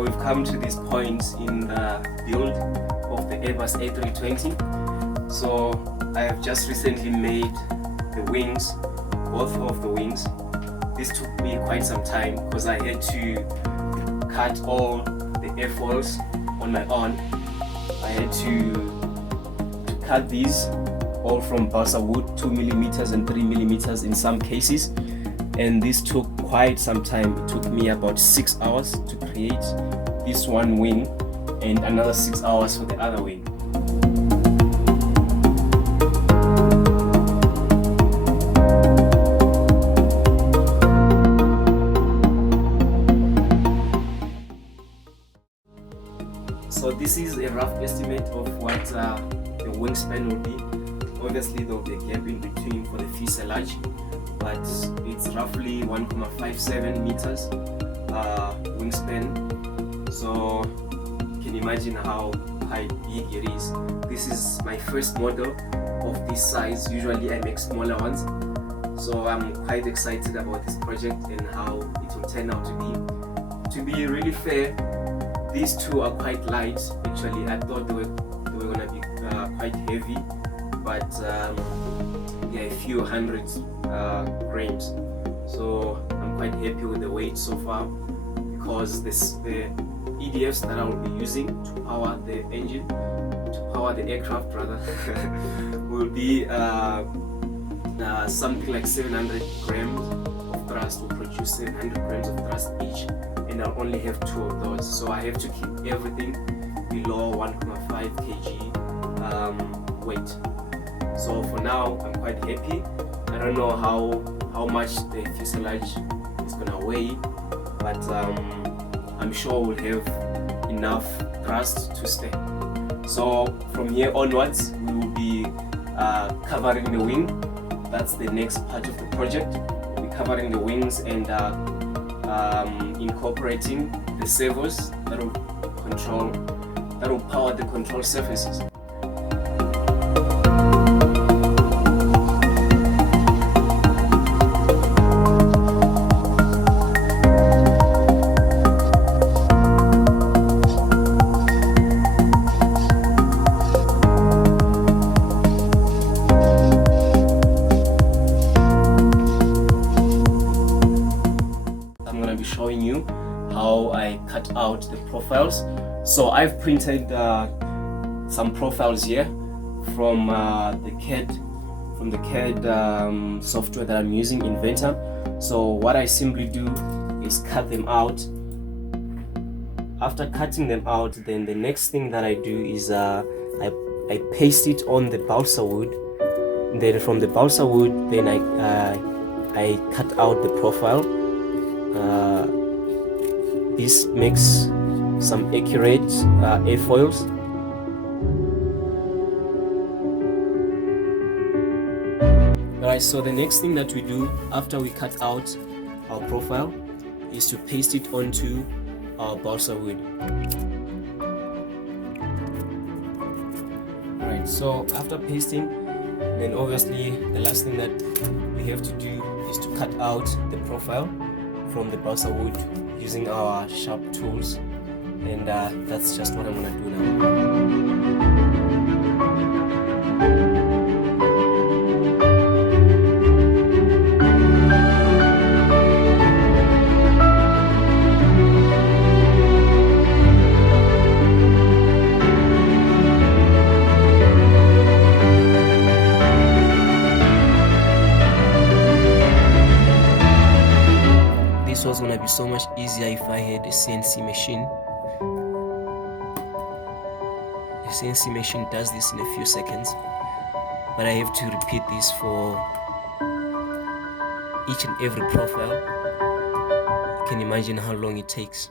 we've come to this point in the build of the Airbus A320. So I have just recently made the wings, both of the wings. This took me quite some time because I had to cut all the airfoils on my own. I had to cut these all from balsa wood, 2mm and 3mm in some cases, and this took quite some time. It took me about 6 hours to create this one wing and another 6 hours for the other wing. So this is a rough estimate of what the wingspan will be. Obviously there will be a gap in between for the fuselage, but it's roughly 1.57 meters wingspan. So you can imagine how quite big it is. This is my first model of this size. Usually I make smaller ones. So I'm quite excited about this project and how it will turn out to be. To be really fair, these two are quite light. Actually, I thought they were gonna be quite heavy, but they're a few hundred grams. So I'm quite happy with the weight so far, because the EDFs that I will be using to power the engine, to power the aircraft rather, will be something like 700 grams of thrust. Will produce 700 grams of thrust each, and I'll only have 2 of those. So I have to keep everything below 1.5 kg weight. So for now, I'm quite happy. I don't know how much the fuselage is gonna weigh, but I'm sure we'll have enough thrust to stay. So from here onwards, we will be covering the wing. That's the next part of the project. We'll be covering the wings and incorporating the servos that will power the control surfaces. Showing you how I cut out the profiles. So I've printed some profiles here from the CAD software that I'm using in Bensound. So what I simply do is cut them out. After cutting them out, then the next thing that I do is I paste it on the balsa wood. Then from the balsa wood, then I cut out the profile. This makes some accurate airfoils. Alright, so the next thing that we do after we cut out our profile is to paste it onto our balsa wood. Alright, so after pasting, then obviously the last thing that we have to do is to cut out the profile from the balsa wood using our sharp tools, and that's just what I'm gonna do now. This was gonna be so much easier if I had a CNC machine. The CNC machine does this in a few seconds, but I have to repeat this for each and every profile. You can imagine how long it takes.